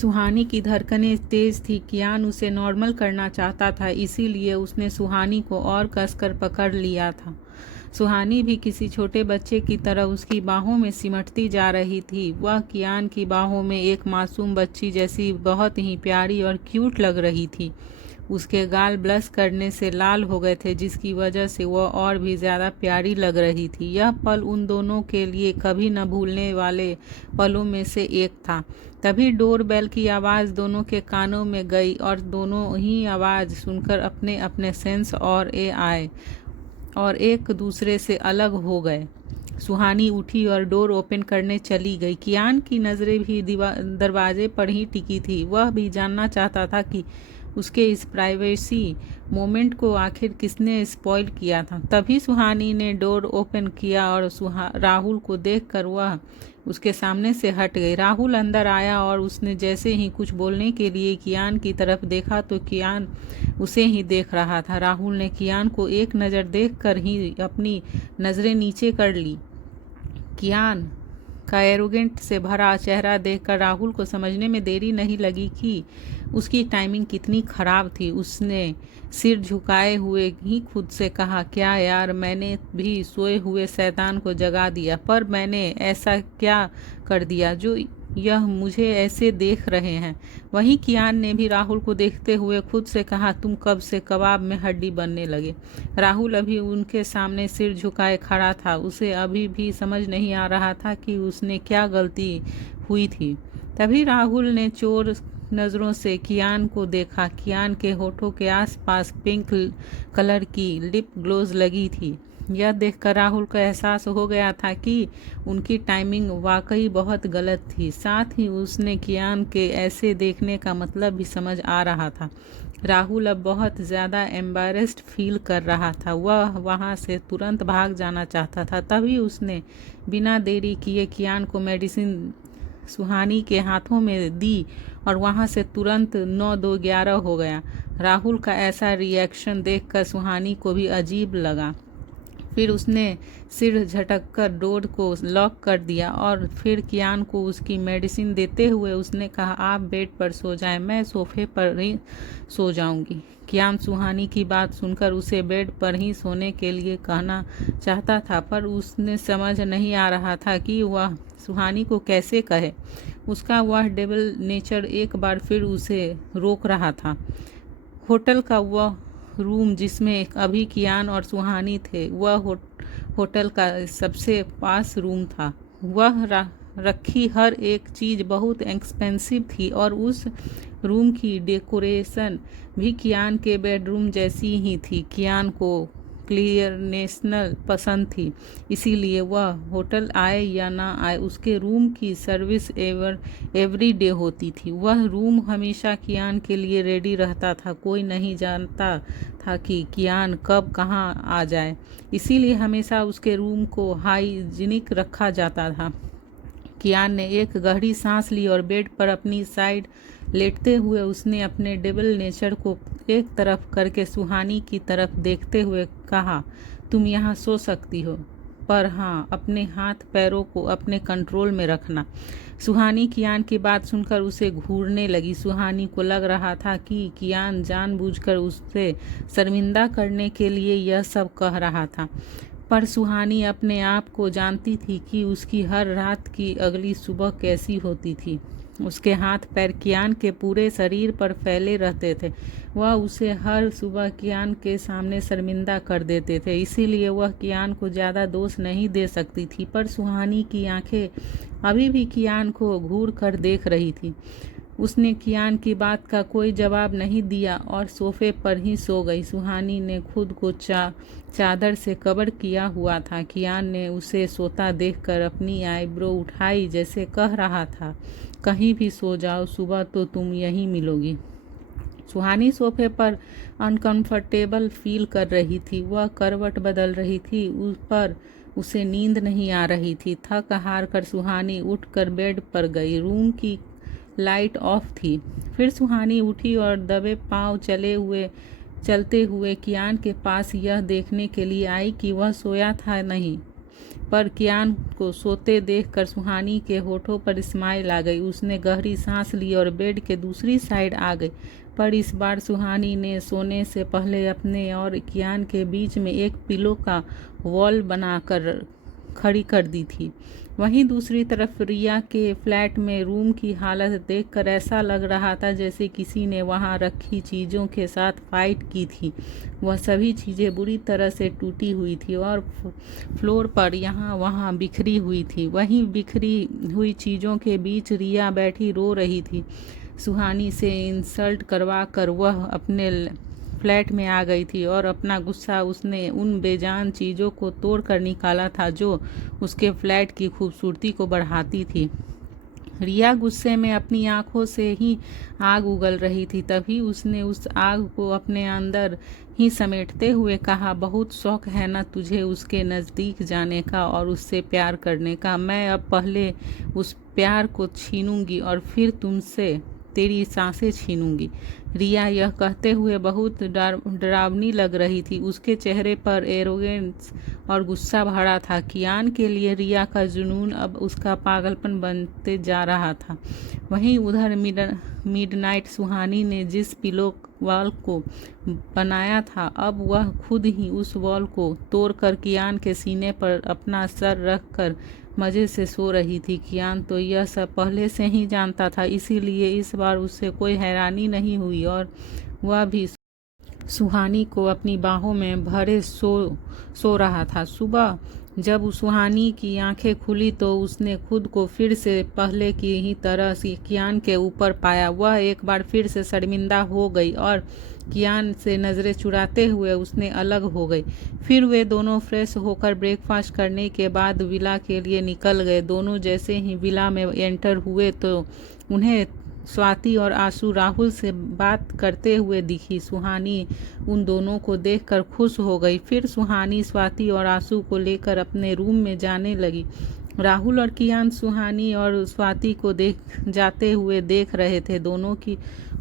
सुहानी की धड़कनें तेज थी। कियान उसे नॉर्मल करना चाहता था, इसीलिए उसने सुहानी को और कसकर पकड़ लिया था। सुहानी भी किसी छोटे बच्चे की तरह उसकी बाहों में सिमटती जा रही थी। वह कियान की बाहों में एक मासूम बच्ची जैसी बहुत ही प्यारी और क्यूट लग रही थी। उसके गाल ब्लश करने से लाल हो गए थे, जिसकी वजह से वह और भी ज़्यादा प्यारी लग रही थी। यह पल उन दोनों के लिए कभी न भूलने वाले पलों में से एक था। तभी डोरबेल की आवाज़ दोनों के कानों में गई और दोनों ही आवाज़ सुनकर अपने अपने सेंस और आए और एक दूसरे से अलग हो गए। सुहानी उठी और डोर ओपन करने चली गई। कियान की नज़रें भी दरवाजे पर ही टिकी थी। वह भी जानना चाहता था कि उसके इस प्राइवेसी मोमेंट को आखिर किसने स्पॉइल किया था। तभी सुहानी ने डोर ओपन किया और राहुल को देखकर वह उसके सामने से हट गई। राहुल अंदर आया और उसने जैसे ही कुछ बोलने के लिए कियान की तरफ देखा तो कियान उसे ही देख रहा था। राहुल ने कियान को एक नज़र देखकर ही अपनी नज़रें नीचे कर ली। कियान का एरोगेंट से भरा चेहरा देखकर राहुल को समझने में देरी नहीं लगी कि उसकी टाइमिंग कितनी खराब थी। उसने सिर झुकाए हुए ही खुद से कहा, क्या यार, मैंने भी सोए हुए शैतान को जगा दिया, पर मैंने ऐसा क्या कर दिया जो यह मुझे ऐसे देख रहे हैं। वहीं कियान ने भी राहुल को देखते हुए खुद से कहा, तुम कब से कबाब में हड्डी बनने लगे। राहुल अभी उनके सामने सिर झुकाए खड़ा था। उसे अभी भी समझ नहीं आ रहा था कि उसने क्या गलती हुई थी। तभी राहुल ने चोर नज़रों से कियान को देखा। कियान के होठों के आसपास पिंक कलर की लिप ग्लोज लगी थी। यह देखकर राहुल को एहसास हो गया था कि उनकी टाइमिंग वाकई बहुत गलत थी। साथ ही उसने कियान के ऐसे देखने का मतलब भी समझ आ रहा था। राहुल अब बहुत ज़्यादा एम्बैरेस्ड फील कर रहा था। वह वहाँ से तुरंत भाग जाना चाहता था। तभी उसने बिना देरी किए कियान को मेडिसिन सुहानी के हाथों में दी और वहाँ से तुरंत 9-2-11 हो गया। राहुल का ऐसा रिएक्शन देखकर सुहानी को भी अजीब लगा। फिर उसने सिर झटककर डोर को लॉक कर दिया और फिर कियान को उसकी मेडिसिन देते हुए उसने कहा, आप बेड पर सो जाएं, मैं सोफे पर ही सो जाऊंगी। कियान सुहानी की बात सुनकर उसे बेड पर ही सोने के लिए कहना चाहता था, पर उसने समझ नहीं आ रहा था कि वह सुहानी को कैसे कहे। उसका वह डेविल नेचर एक बार फिर उसे रोक रहा था। होटल का वह रूम जिसमें अभी कियान और सुहानी थे, वह होटल का सबसे पास रूम था। वह रखी हर एक चीज़ बहुत एक्सपेंसिव थी और उस रूम की डेकोरेशन भी कियान के बेडरूम जैसी ही थी। कियान को क्लियरनेसनल पसंद थी, इसीलिए वह होटल आए या ना आए उसके रूम की सर्विस एवरी डे होती थी। वह रूम हमेशा कियान के लिए रेडी रहता था। कोई नहीं जानता था कि कियान कब कहाँ आ जाए, इसीलिए हमेशा उसके रूम को हाइजीनिक रखा जाता था। कियान ने एक गहरी सांस ली और बेड पर अपनी साइड लेटते हुए उसने अपने डेविल नेचर को एक तरफ करके सुहानी की तरफ देखते हुए कहा, तुम यहाँ सो सकती हो, पर हाँ, अपने हाथ पैरों को अपने कंट्रोल में रखना। सुहानी कियान की बात सुनकर उसे घूरने लगी। सुहानी को लग रहा था कि कियान जानबूझकर उससे शर्मिंदा करने के लिए यह सब कह रहा था, पर सुहानी अपने आप को जानती थी कि उसकी हर रात की अगली सुबह कैसी होती थी। उसके हाथ पैर कियान के पूरे शरीर पर फैले रहते थे। वह उसे हर सुबह कियान के सामने शर्मिंदा कर देते थे, इसीलिए वह कियान को ज़्यादा दोष नहीं दे सकती थी। पर सुहानी की आंखें अभी भी कियान को घूर कर देख रही थी। उसने कियान की बात का कोई जवाब नहीं दिया और सोफे पर ही सो गई। सुहानी ने खुद को चादर से कवर किया हुआ था। कियान ने उसे सोता देखकर अपनी आईब्रो उठाई, जैसे कह रहा था, कहीं भी सो जाओ, सुबह तो तुम यहीं मिलोगी। सुहानी सोफे पर अनकंफर्टेबल फील कर रही थी। वह करवट बदल रही थी, उस पर उसे नींद नहीं आ रही थी। थक हार कर सुहानी उठकर बेड पर गई। रूम की लाइट ऑफ थी। फिर सुहानी उठी और दबे पांव चलते हुए कियान के पास यह देखने के लिए आई कि वह सोया था नहीं। पर कियान को सोते देखकर सुहानी के होठों पर स्माइल आ गई। उसने गहरी सांस ली और बेड के दूसरी साइड आ गई। पर इस बार सुहानी ने सोने से पहले अपने और कियान के बीच में एक पिलो का वॉल बनाकर खड़ी कर दी थी। वहीं दूसरी तरफ रिया के फ्लैट में रूम की हालत देखकर ऐसा लग रहा था जैसे किसी ने वहां रखी चीज़ों के साथ फाइट की थी। वह सभी चीज़ें बुरी तरह से टूटी हुई थी और फ्लोर पर यहाँ वहाँ बिखरी हुई थी। वहीं बिखरी हुई चीज़ों के बीच रिया बैठी रो रही थी। सुहानी से इंसल्ट करवा कर वह अपने फ्लैट में आ गई थी और अपना गुस्सा उसने उन बेजान चीज़ों को तोड़ कर निकाला था जो उसके फ्लैट की खूबसूरती को बढ़ाती थी। रिया गुस्से में अपनी आंखों से ही आग उगल रही थी। तभी उसने उस आग को अपने अंदर ही समेटते हुए कहा, बहुत शौक है ना तुझे उसके नज़दीक जाने का और उससे प्यार करने का। मैं अब पहले उस प्यार को छीनूंगी और फिर तुमसे तेरी सांसें छीनूंगी। रिया यह कहते हुए बहुत डरावनी लग रही थी। उसके चेहरे पर एरोगेंस और गुस्सा भरा था। कियान के लिए रिया का जुनून अब उसका पागलपन बनते जा रहा था। वहीं उधर मिडनाइट सुहानी ने जिस पिलो वॉल को बनाया था, अब वह खुद ही उस वॉल को तोड़कर कियान के सीने पर अपना सर रखकर मज़े से सो रही थी। कियान तो यह सब पहले से ही जानता था, इसीलिए इस बार उससे कोई हैरानी नहीं हुई और वह भी सुहानी को अपनी बाहों में भरे सो रहा था। सुबह जब सुहानी की आंखें खुली तो उसने खुद को फिर से पहले की ही तरह से कियान के ऊपर पाया। वह एक बार फिर से शर्मिंदा हो गई और कियान से नज़रें चुराते हुए उसने अलग हो गई। फिर वे दोनों फ्रेश होकर ब्रेकफास्ट करने के बाद विला के लिए निकल गए। दोनों जैसे ही विला में एंटर हुए तो उन्हें स्वाति और आशु राहुल से बात करते हुए दिखी। सुहानी उन दोनों को देखकर खुश हो गई। फिर सुहानी स्वाति और आशु को लेकर अपने रूम में जाने लगी। राहुल और कियान सुहानी और स्वाति को जाते हुए देख रहे थे। दोनों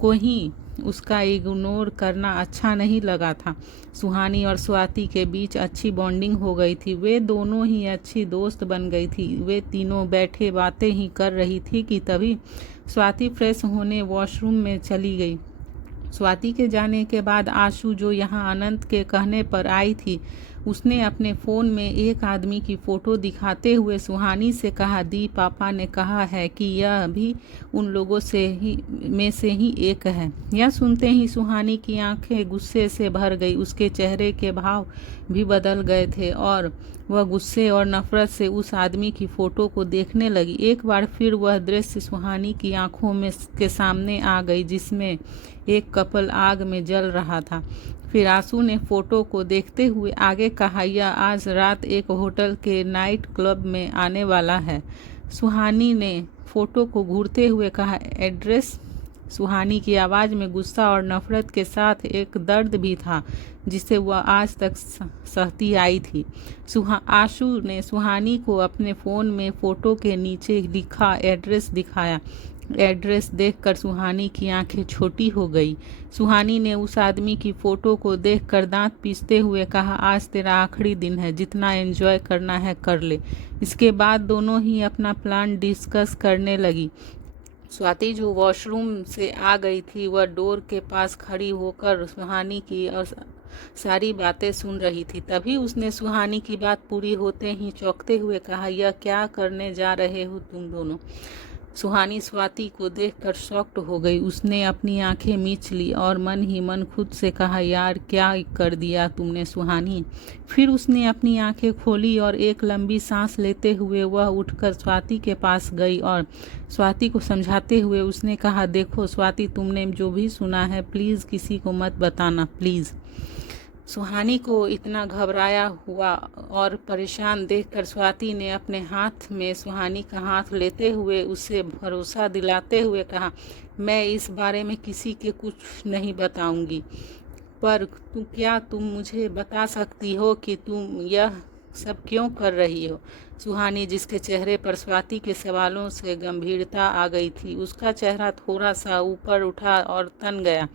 को ही उसका इग्नोर करना अच्छा नहीं लगा था। सुहानी और स्वाति के बीच अच्छी बॉन्डिंग हो गई थी। वे दोनों ही अच्छी दोस्त बन गई थी। वे तीनों बैठे बातें ही कर रही थी कि तभी स्वाति फ्रेश होने वॉशरूम में चली गई। स्वाति के जाने के बाद आशु, जो यहाँ अनंत के कहने पर आई थी, उसने अपने फ़ोन में एक आदमी की फ़ोटो दिखाते हुए सुहानी से कहा, दी पापा ने कहा है कि यह भी उन लोगों में से ही एक है। यह सुनते ही सुहानी की आंखें गुस्से से भर गई। उसके चेहरे के भाव भी बदल गए थे और वह गुस्से और नफरत से उस आदमी की फ़ोटो को देखने लगी। एक बार फिर वह दृश्य सुहानी की आंखों में के सामने आ गई जिसमें एक कपल आग में जल रहा था। फिर आशु ने फ़ोटो को देखते हुए आगे कहा, यह आज रात एक होटल के नाइट क्लब में आने वाला है। सुहानी ने फ़ोटो को घूरते हुए कहा, एड्रेस? सुहानी की आवाज़ में गुस्सा और नफरत के साथ एक दर्द भी था जिसे वह आज तक सहती आई थी। आशु ने सुहानी को अपने फ़ोन में फ़ोटो के नीचे लिखा एड्रेस दिखाया। एड्रेस देखकर सुहानी की आंखें छोटी हो गई। सुहानी ने उस आदमी की फ़ोटो को देखकर दांत पीसते हुए कहा, आज तेरा आखिरी दिन है, जितना एंजॉय करना है कर ले। इसके बाद दोनों ही अपना प्लान डिस्कस करने लगी। स्वाति, जो वॉशरूम से आ गई थी, वह डोर के पास खड़ी होकर सुहानी की सारी बातें सुन रही थी। तभी उसने सुहानी की बात पूरी होते ही चौंकते हुए कहा, यह क्या करने जा रहे हो तुम दोनों? सुहानी स्वाति को देखकर शॉक्ड हो गई। उसने अपनी आंखें मीच ली और मन ही मन खुद से कहा, यार क्या कर दिया तुमने सुहानी। फिर उसने अपनी आंखें खोली और एक लंबी सांस लेते हुए वह उठकर स्वाति के पास गई और स्वाति को समझाते हुए उसने कहा, देखो स्वाति, तुमने जो भी सुना है प्लीज़ किसी को मत बताना, प्लीज़। सुहानी को इतना घबराया हुआ और परेशान देखकर स्वाति ने अपने हाथ में सुहानी का हाथ लेते हुए उसे भरोसा दिलाते हुए कहा, मैं इस बारे में किसी के कुछ नहीं बताऊंगी, पर क्या तुम मुझे बता सकती हो कि तुम यह सब क्यों कर रही हो? सुहानी, जिसके चेहरे पर स्वाति के सवालों से गंभीरता आ गई थी, उसका चेहरा थोड़ा सा ऊपर उठा और तन गया।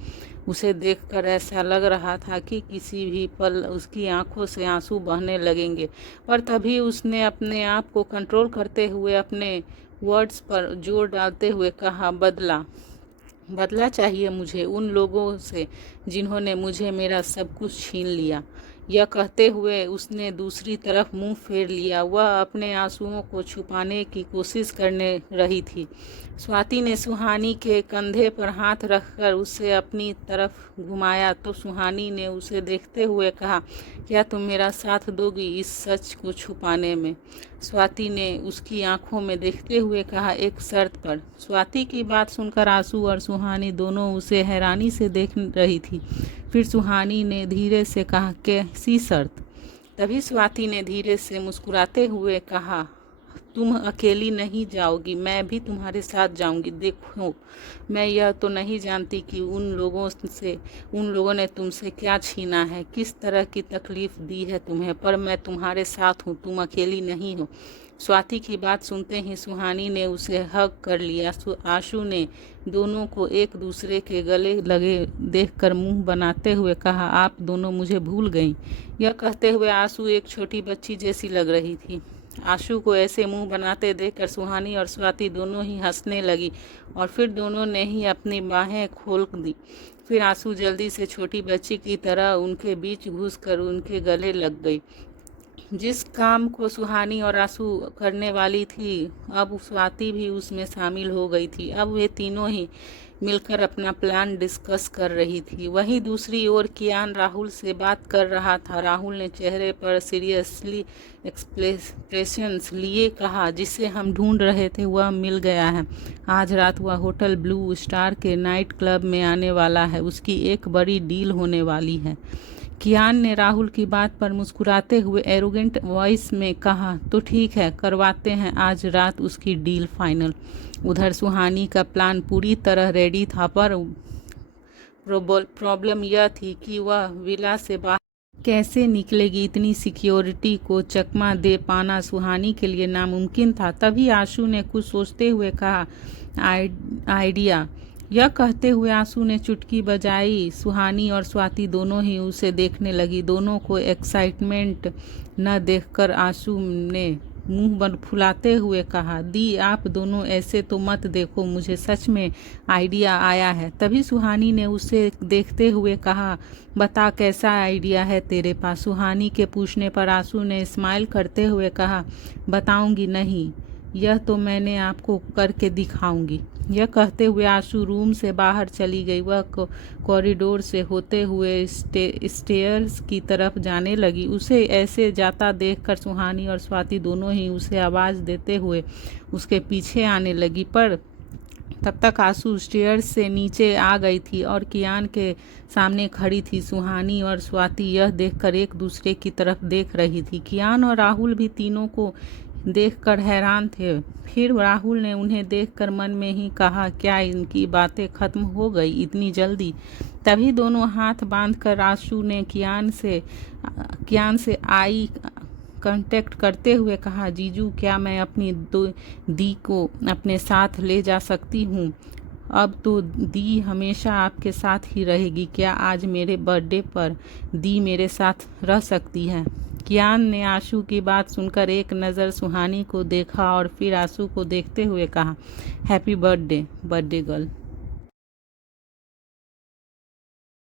उसे देखकर ऐसा लग रहा था कि किसी भी पल उसकी आंखों से आंसू बहने लगेंगे, पर तभी उसने अपने आप को कंट्रोल करते हुए अपने वर्ड्स पर जोर डालते हुए कहा, बदला चाहिए मुझे उन लोगों से जिन्होंने मुझे मेरा सब कुछ छीन लिया। यह कहते हुए उसने दूसरी तरफ मुंह फेर लिया। वह अपने आंसुओं को छुपाने की कोशिश करने रही थी। स्वाति ने सुहानी के कंधे पर हाथ रखकर उसे अपनी तरफ घुमाया तो सुहानी ने उसे देखते हुए कहा, क्या तुम मेरा साथ दोगी इस सच को छुपाने में? स्वाति ने उसकी आंखों में देखते हुए कहा, एक शर्त पर। स्वाति की बात सुनकर आंसू और सुहानी दोनों उसे हैरानी से देख रही थी। फिर सुहानी ने धीरे से कहा, कैसी शर्त? तभी स्वाति ने धीरे से मुस्कुराते हुए कहा, तुम अकेली नहीं जाओगी, मैं भी तुम्हारे साथ जाऊंगी। देखो, मैं यह तो नहीं जानती कि उन लोगों ने तुमसे क्या छीना है, किस तरह की तकलीफ दी है तुम्हें, पर मैं तुम्हारे साथ हूँ, तुम अकेली नहीं हो। स्वाति की बात सुनते ही सुहानी ने उसे हग कर लिया। आशु ने दोनों को एक दूसरे के गले लगे देखकर मुंह बनाते हुए कहा, आप दोनों मुझे भूल गईं। यह कहते हुए आशु एक छोटी बच्ची जैसी लग रही थी। आशु को ऐसे मुंह बनाते देखकर सुहानी और स्वाति दोनों ही हंसने लगी और फिर दोनों ने ही अपनी बाहें खोल दी। फिर आशु जल्दी से छोटी बच्ची की तरह उनके बीच घुसकर उनके गले लग गई। जिस काम को सुहानी और आशु करने वाली थी, अब स्वाति भी उसमें शामिल हो गई थी। अब वे तीनों ही मिलकर अपना प्लान डिस्कस कर रही थी। वहीं दूसरी ओर कियान राहुल से बात कर रहा था। राहुल ने चेहरे पर सीरियसली एक्सप्रेशंस लिए कहा, जिसे हम ढूंढ रहे थे वह मिल गया है। आज रात वह होटल ब्लू स्टार के नाइट क्लब में आने वाला है। उसकी एक बड़ी डील होने वाली है। कियान ने राहुल की बात पर मुस्कुराते हुए एरोगेंट वॉइस में कहा, तो ठीक है, करवाते हैं आज रात उसकी डील फाइनल। उधर सुहानी का प्लान पूरी तरह रेडी था, पर प्रॉब्लम यह थी कि वह विला से बाहर कैसे निकलेगी। इतनी सिक्योरिटी को चकमा दे पाना सुहानी के लिए नामुमकिन था। तभी आशु ने कुछ सोचते हुए कहा, आइडिया। यह कहते हुए आशु ने चुटकी बजाई। सुहानी और स्वाति दोनों ही उसे देखने लगी। दोनों को एक्साइटमेंट न देखकर आशु ने मुंह बंद फुलाते हुए कहा, दी, आप दोनों ऐसे तो मत देखो, मुझे सच में आइडिया आया है। तभी सुहानी ने उसे देखते हुए कहा, बता कैसा आइडिया है तेरे पास? सुहानी के पूछने पर आशु ने स्माइल करते हुए कहा, बताऊंगी नहीं, यह तो मैंने आपको करके दिखाऊंगी। यह कहते हुए आशु रूम से बाहर चली गई। वह कॉरिडोर से होते हुए स्टेयर्स की तरफ जाने लगी। उसे ऐसे जाता देखकर सुहानी और स्वाति दोनों ही उसे आवाज़ देते हुए उसके पीछे आने लगी, पर तब तक आशु स्टेयर्स से नीचे आ गई थी और कियान के सामने खड़ी थी। सुहानी और स्वाति यह देखकर एक दूसरे की तरफ देख रही थी। कियान और राहुल भी तीनों को देखकर हैरान थे। फिर राहुल ने उन्हें देखकर मन में ही कहा, क्या इनकी बातें खत्म हो गई इतनी जल्दी? तभी दोनों हाथ बांधकर आशु ने कियान से आई कांटेक्ट करते हुए कहा, जीजू, क्या मैं अपनी दी को अपने साथ ले जा सकती हूँ? अब तो दी हमेशा आपके साथ ही रहेगी। क्या आज मेरे बर्थडे पर दी मेरे साथ रह सकती है? कियान ने आशु की बात सुनकर एक नज़र सुहानी को देखा और फिर आशु को देखते हुए कहा, हैप्पी बर्थडे गर्ल।